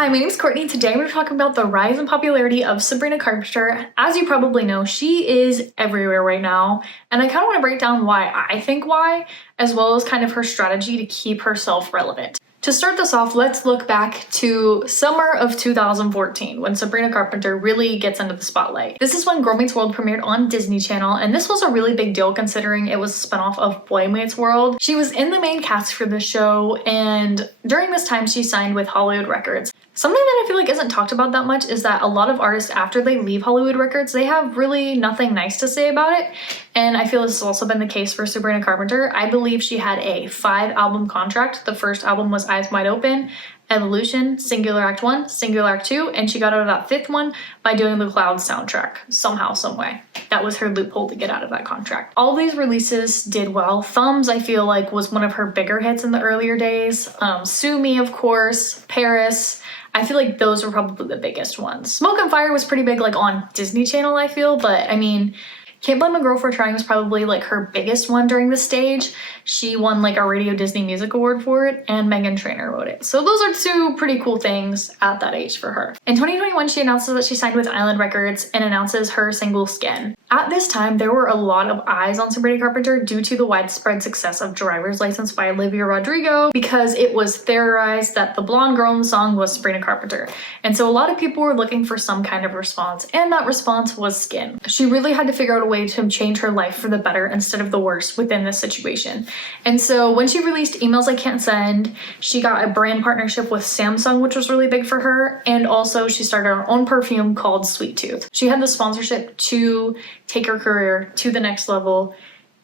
Hi, my name is Courtney. Today we're talking about the rise in popularity of Sabrina Carpenter. As you probably know, she is everywhere right now, and I kind of want to break down why I think why, as well as kind of her strategy to keep herself relevant. To start this off, let's look back to summer of 2014 when Sabrina Carpenter really gets into the spotlight. This is when Girl Meets World premiered on Disney Channel, and this was a really big deal considering it was a spinoff of Boy Meets World. She was in the main cast for the show, and during this time she signed with Hollywood Records. Something that I feel like isn't talked about that much is that a lot of artists, after they leave Hollywood Records, they have really nothing nice to say about it. And I feel this has also been the case for Sabrina Carpenter. I believe she had a 5-album contract. The first album was Eyes Wide Open, Evolution, Singular Act 1, Singular Act 2, and she got out of that 5th one by doing the Clouds soundtrack, somehow, someway. That was her loophole to get out of that contract. All these releases did well. Thumbs, I feel like, was one of her bigger hits in the earlier days. Sue Me, of course, Paris. I feel like those were probably the biggest ones. Smoke and Fire was pretty big, like on Disney Channel, I feel, but I mean, Can't Blame a Girl for Trying was probably like her biggest one during the stage. She won like a Radio Disney Music Award for it, and Meghan Trainor wrote it. So those are two pretty cool things at that age for her. In 2021, she announces that she signed with Island Records and announces her single Skin. At this time, there were a lot of eyes on Sabrina Carpenter due to the widespread success of Driver's License by Olivia Rodrigo, because it was theorized that the blonde girl in the song was Sabrina Carpenter. And so a lot of people were looking for some kind of response, and that response was Skin. She really had to figure out a way to change her life for the better instead of the worse within this situation. And so when she released Emails I Can't Send, she got a brand partnership with Samsung, which was really big for her, and also she started her own perfume called Sweet Tooth. She had the sponsorship to take her career to the next level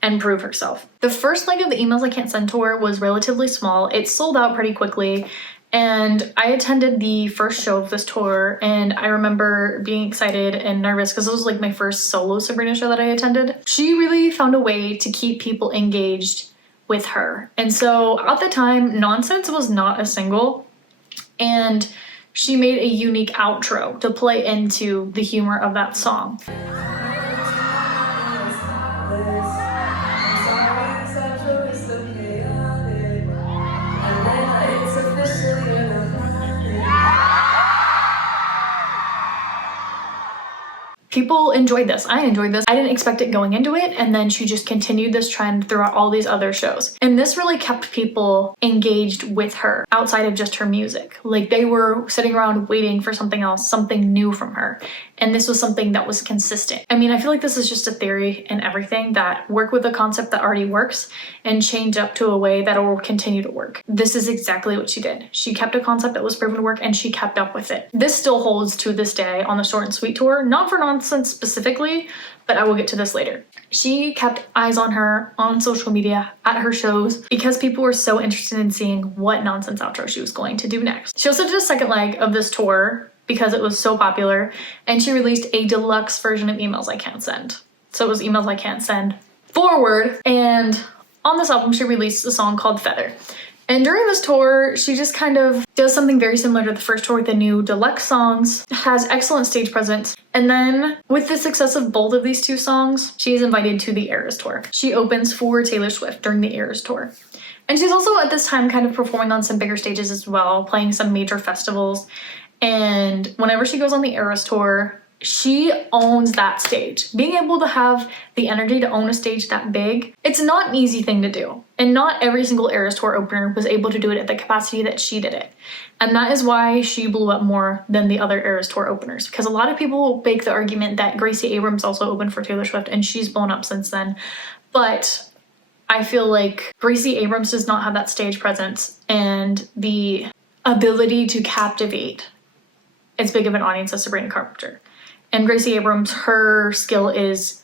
and prove herself. The first leg of the Emails I Can't Send tour was relatively small. It sold out pretty quickly, and I attended the first show of this tour, and I remember being excited and nervous because it was like my first solo Sabrina show that I attended. She really found a way to keep people engaged with her. And so at the time, Nonsense was not a single, and she made a unique outro to play into the humor of that song. People enjoyed this. I enjoyed this. I didn't expect it going into it, and then she just continued this trend throughout all these other shows. And this really kept people engaged with her outside of just her music. Like, they were sitting around waiting for something else, something new from her. And this was something that was consistent. I mean, I feel like this is just a theory in everything, that work with a concept that already works and change up to a way that will continue to work. This is exactly what she did. She kept a concept that was proven to work, and she kept up with it. This still holds to this day on the Short and Sweet tour, not for Nonsense specifically, but I will get to this later. She kept eyes on her on social media, at her shows, because people were so interested in seeing what Nonsense outro she was going to do next. She also did a second leg of this tour because it was so popular, and she released a deluxe version of Emails I Can't Send. So it was Emails I Can't Send Forward, and on this album she released a song called Feather. And during this tour, she just kind of does something very similar to the first tour with the new deluxe songs, has excellent stage presence, and then with the success of both of these two songs, she is invited to the Eras tour. She opens for Taylor Swift during the Eras tour. And she's also at this time kind of performing on some bigger stages as well, playing some major festivals. And whenever she goes on the Eras tour, she owns that stage. Being able to have the energy to own a stage that big, it's not an easy thing to do. And not every single Eras tour opener was able to do it at the capacity that she did it. And that is why she blew up more than the other Eras tour openers. Because a lot of people make the argument that Gracie Abrams also opened for Taylor Swift, and she's blown up since then. But I feel like Gracie Abrams does not have that stage presence and the ability to captivate as big of an audience as Sabrina Carpenter. And Gracie Abrams, her skill is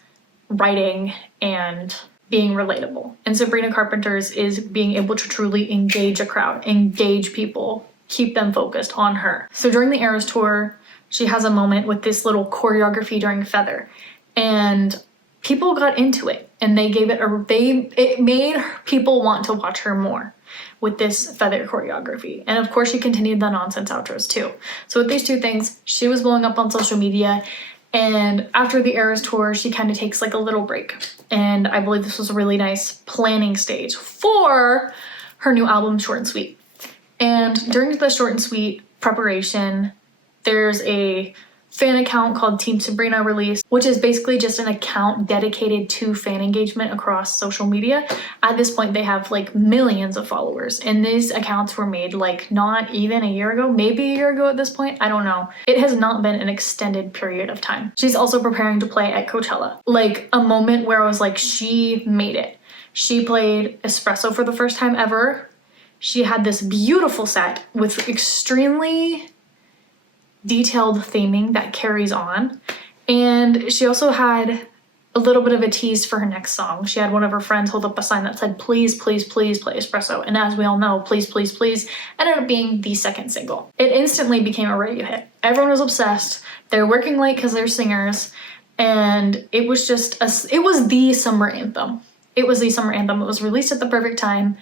writing and being relatable. And Sabrina Carpenter's is being able to truly engage a crowd, engage people, keep them focused on her. So during the Eras tour, she has a moment with this little choreography during Feather, and people got into it, and they gave it it made people want to watch her more with this Feather choreography. And of course she continued the Nonsense outros too. So with these two things, she was blowing up on social media, and after the Eras tour, she kind of takes like a little break. And I believe this was a really nice planning stage for her new album, Short and Sweet. And during the Short and Sweet preparation. There's a fan account called Team Sabrina Release, which is basically just an account dedicated to fan engagement across social media. At this point, they have like millions of followers, and these accounts were made like not even a year ago, maybe a year ago at this point. I don't know. It has not been an extended period of time. She's also preparing to play at Coachella. Like a moment where I was like, she made it. She played Espresso for the first time ever. She had this beautiful set with extremely detailed theming that carries on, and she also had a little bit of a tease for her next song. She had one of her friends hold up a sign that said, "Please, please, please play Espresso," and as we all know, "Please, please, please" ended up being the second single. It instantly became a radio hit. Everyone was obsessed. They're working late because they're singers, and it was just it was the summer anthem. It was the summer anthem. It was released at the perfect time.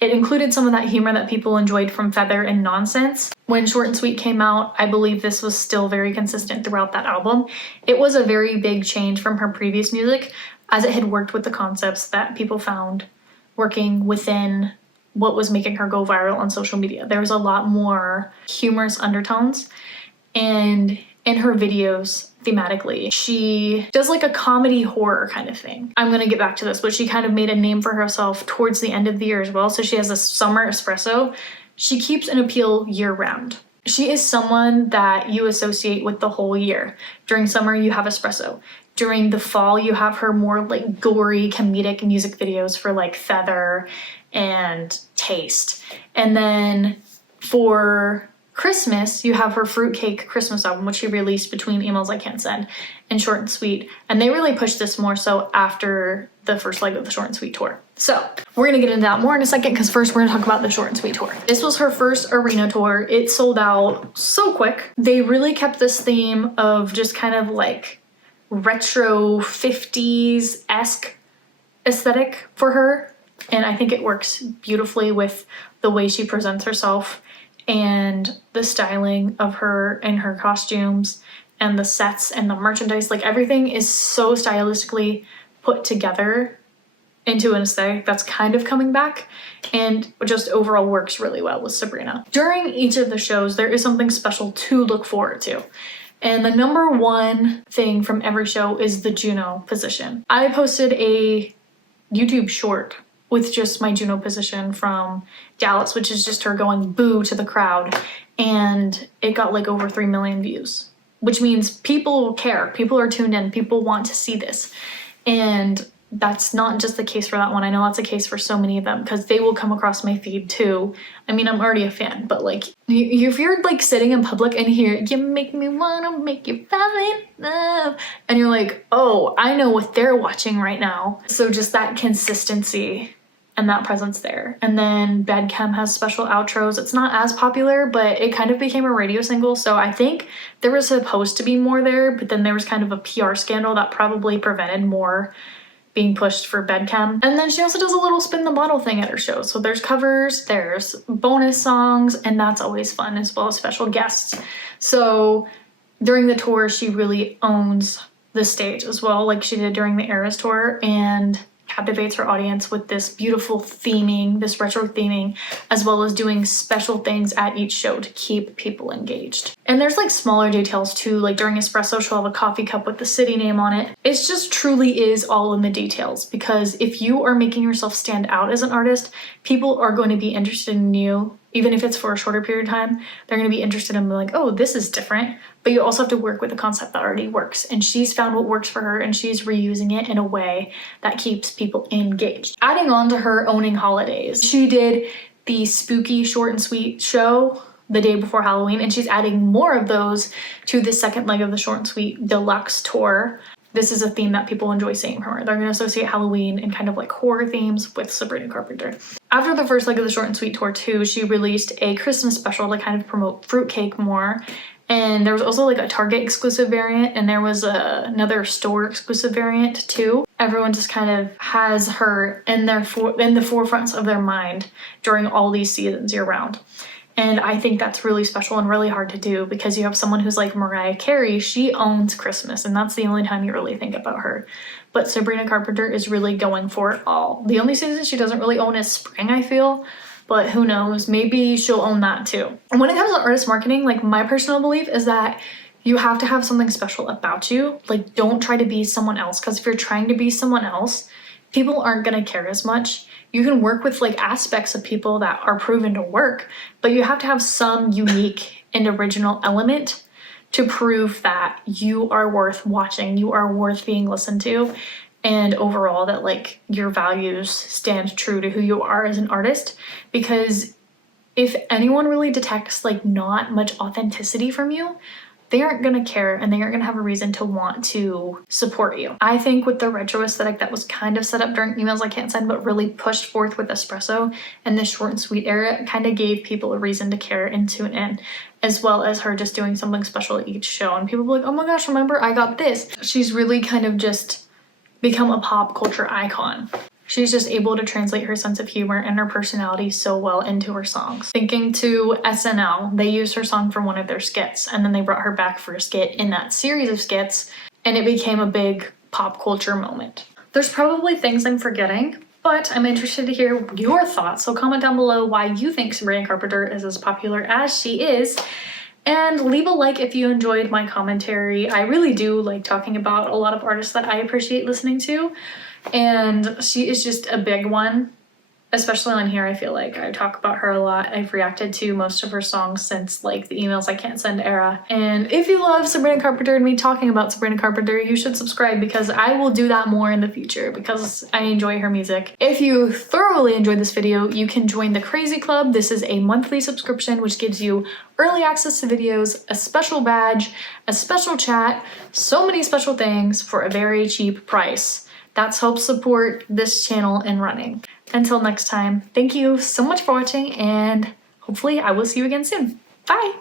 It included some of that humor that people enjoyed from Feather and Nonsense. When Short and Sweet came out, I believe this was still very consistent throughout that album. It was a very big change from her previous music, as it had worked with the concepts that people found working within what was making her go viral on social media. There was a lot more humorous undertones, and in her videos, thematically, she does like a comedy horror kind of thing. I'm gonna get back to this, but she kind of made a name for herself towards the end of the year as well. So she has a summer espresso. She keeps an appeal year round. She is someone that you associate with the whole year. During summer, you have espresso. During the fall, you have her more like gory comedic music videos for like Feather and Taste. And then for Christmas, you have her Fruitcake Christmas album, which she released between Emails I Can't Send and Short and Sweet. And they really pushed this more so after the first leg of the Short and Sweet tour. So we're gonna get into that more in a second, because first we're gonna talk about the Short and Sweet tour. This was her first arena tour. It sold out so quick. They really kept this theme of just kind of like retro 50s-esque aesthetic for her. And I think it works beautifully with the way she presents herself and the styling of her and her costumes and the sets and the merchandise. Like everything is so stylistically put together into an aesthetic that's kind of coming back, and just overall works really well with Sabrina. During each of the shows, there is something special to look forward to. And the number one thing from every show is the Juno position. I posted a YouTube short with just my Juno position from Dallas, which is just her going boo to the crowd. And it got like over 3 million views, which means people care. People are tuned in. People want to see this. And that's not just the case for that one. I know that's the case for so many of them, because they will come across my feed too. I mean, I'm already a fan, but like if you're like sitting in public and hear "You make me wanna make you fall in love," and you're like, oh, I know what they're watching right now. So just that consistency and that presence there. And then Bad Chem has special outros. It's not as popular, but it kind of became a radio single. So I think there was supposed to be more there, but then there was kind of a PR scandal that probably prevented more being pushed for Bad Chem. And then she also does a little spin the bottle thing at her show. So there's covers, there's bonus songs, and that's always fun, as well as special guests. So during the tour, she really owns the stage as well, like she did during the Eras tour, and captivates her audience with this beautiful theming, this retro theming, as well as doing special things at each show to keep people engaged. And there's like smaller details too, like during Espresso, she'll have a coffee cup with the city name on it. It just truly is all in the details, because if you are making yourself stand out as an artist, people are going to be interested in you. Even if it's for a shorter period of time, they're going to be interested in like, oh, this is different. But you also have to work with a concept that already works. And she's found what works for her, and she's reusing it in a way that keeps people engaged. Adding on to her owning holidays, she did the spooky Short and Sweet show the day before Halloween, and she's adding more of those to the second leg of the Short and Sweet Deluxe tour. This is a theme that people enjoy seeing from her. They're going to associate Halloween and kind of like horror themes with Sabrina Carpenter. After the first leg of the Short and Sweet tour too, she released a Christmas special to kind of promote Fruitcake more. And there was also like a Target exclusive variant, and there was another store exclusive variant too. Everyone just kind of has her in the forefronts of their mind during all these seasons year round. And I think that's really special and really hard to do, because you have someone who's like Mariah Carey. She owns Christmas, and that's the only time you really think about her. But Sabrina Carpenter is really going for it all. The only season she doesn't really own is spring, I feel. but who knows, maybe she'll own that too. And when it comes to artist marketing, like my personal belief is that you have to have something special about you. Like don't try to be someone else, because if you're trying to be someone else, people aren't gonna care as much. You can work with like aspects of people that are proven to work, but you have to have some unique and original element to prove that you are worth watching, you are worth being listened to, and overall that like your values stand true to who you are as an artist. Because if anyone really detects like not much authenticity from you, they aren't gonna care and they aren't gonna have a reason to want to support you. I think with the retro aesthetic that was kind of set up during Emails I Can't Send but really pushed forth with Espresso and the short and sweet era, it kind of gave people a reason to care and tune in, as well as her just doing something special at each show. And people were like, oh my gosh, remember I got this. She's really kind of just become a pop culture icon. She's just able to translate her sense of humor and her personality so well into her songs. Thinking to SNL, they used her song for one of their skits, and then they brought her back for a skit in that series of skits, and it became a big pop culture moment. There's probably things I'm forgetting, but I'm interested to hear your thoughts, so comment down below why you think Sabrina Carpenter is as popular as she is. And leave a like if you enjoyed my commentary. I really do like talking about a lot of artists that I appreciate listening to, and she is just a big one, especially on here. I feel like I talk about her a lot. I've reacted to most of her songs since like the Emails I Can't Send era. And if you love Sabrina Carpenter and me talking about Sabrina Carpenter, you should subscribe, because I will do that more in the future because I enjoy her music. If you thoroughly enjoyed this video, you can join the Crazy Club. This is a monthly subscription which gives you early access to videos, a special badge, a special chat, so many special things for a very cheap price. That's helps support this channel and running. Until next time, thank you so much for watching, and hopefully I will see you again soon. Bye!